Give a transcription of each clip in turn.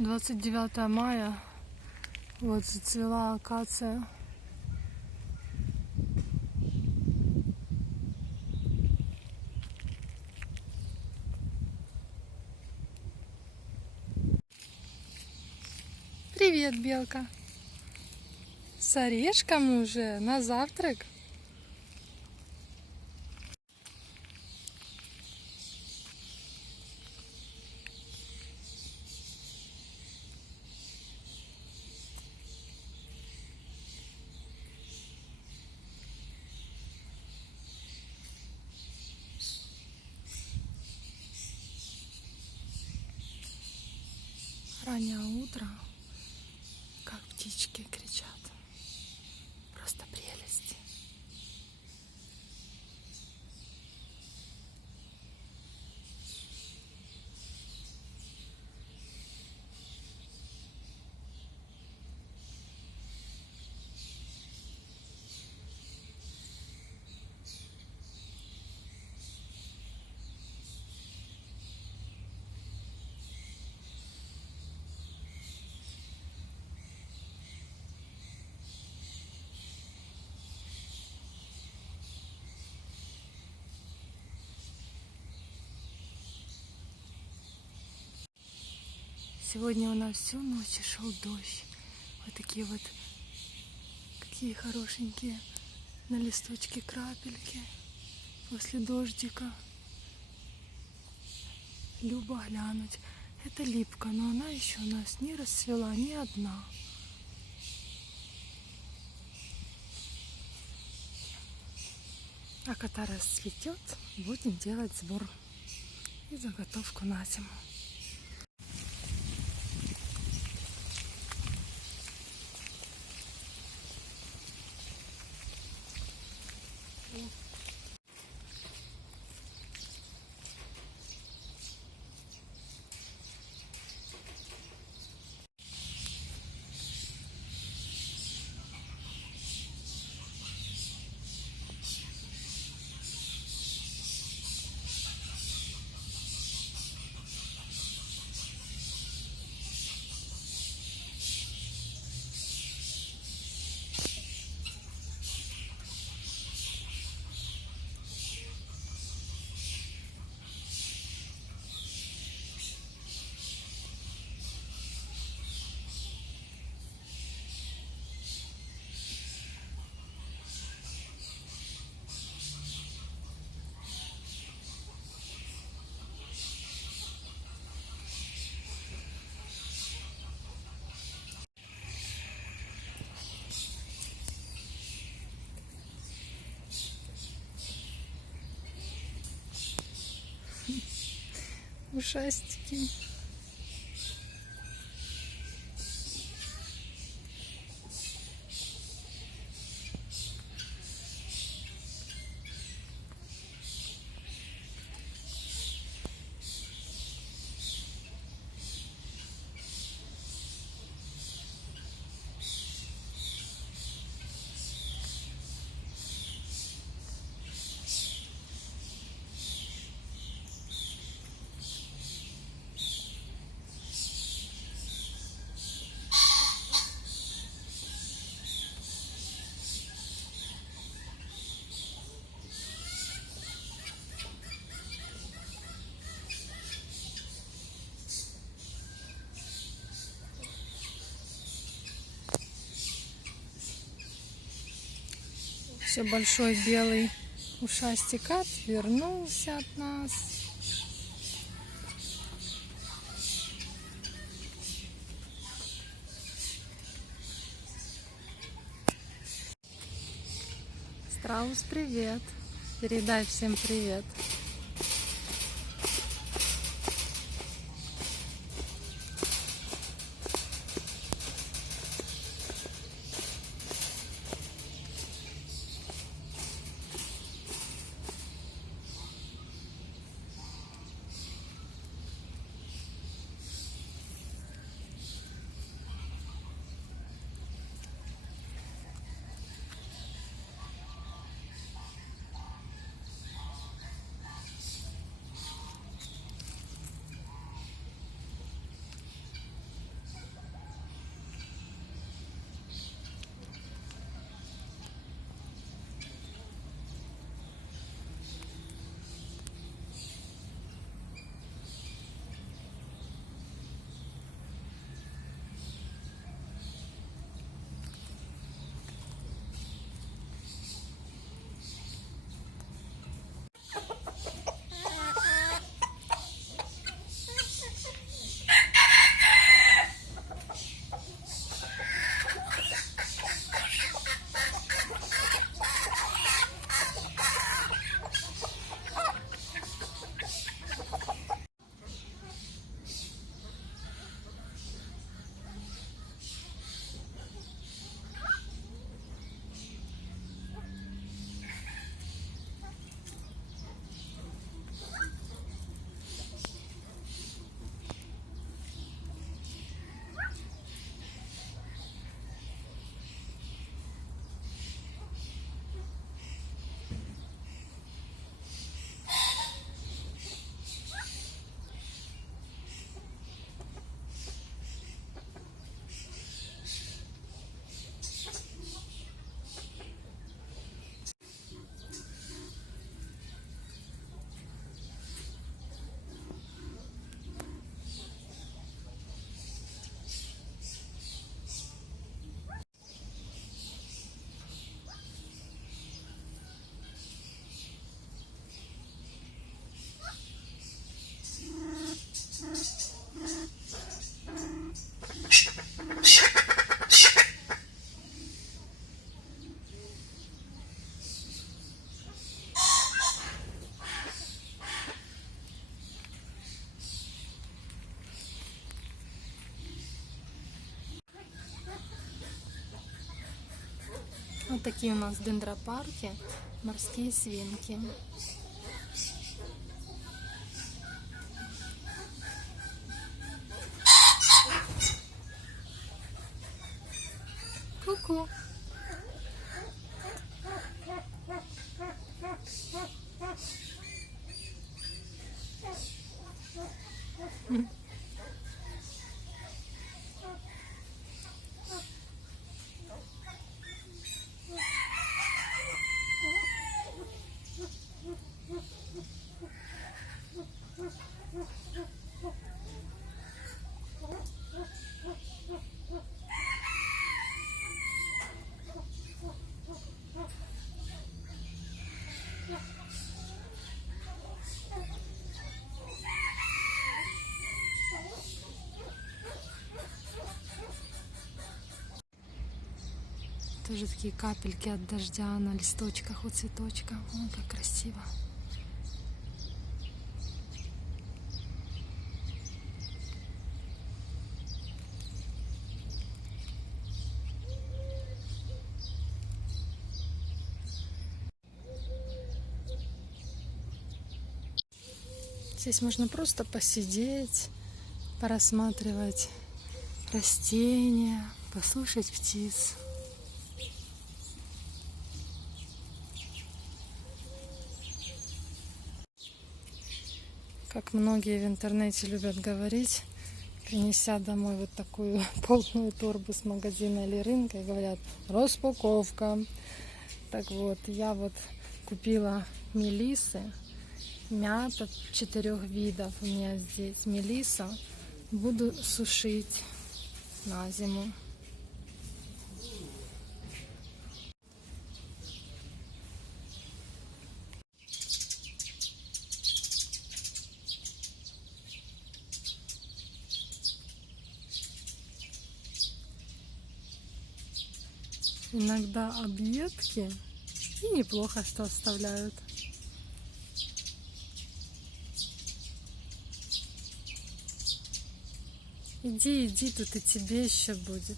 29 мая. Вот зацвела акация. Привет, белка. С орешком уже на завтрак. Раннее утро, как птички кричат. Просто прелесть. Сегодня у нас всю ночь шел дождь. Вот такие вот, какие хорошенькие на листочке крапельки после дождика. Любо глянуть. Это липка, но она еще у нас не расцвела ни одна. А когда расцветет, будем делать сбор и заготовку на зиму. Ушастики. Все большой белый ушастик отвернулся от нас. Страус, привет. Передай всем привет. Вот такие у нас в дендропарке морские свинки. Ку-ку. Тоже такие капельки от дождя на листочках у цветочка. Ой, как красиво. Здесь можно просто посидеть, порассматривать растения, послушать птиц. Как многие в интернете любят говорить, принеся домой вот такую полную торбу с магазина или рынка, и говорят: распаковка. Так вот, я вот купила мелисы, мята 4 видов у меня здесь, мелиса. Буду сушить на зиму. Иногда объедки и неплохо, что оставляют. Иди, иди, тут и тебе еще будет.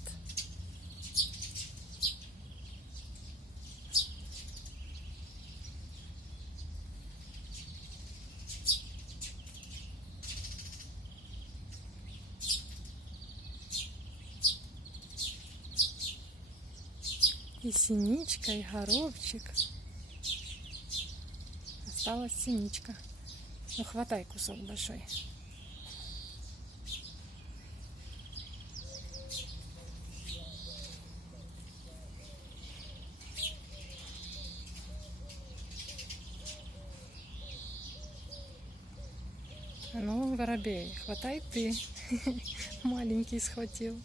И синичка, и горобчик. Осталась синичка. Ну, хватай кусок большой. А ну, воробей, хватай ты. Маленький схватил.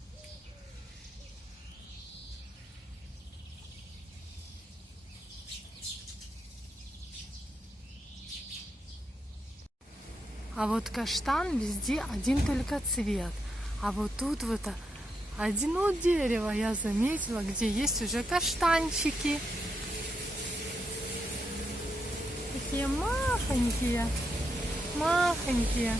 А вот каштан везде один только цвет. А вот тут вот одно дерево я заметила, где есть уже каштанчики. Такие махонькие, махонькие.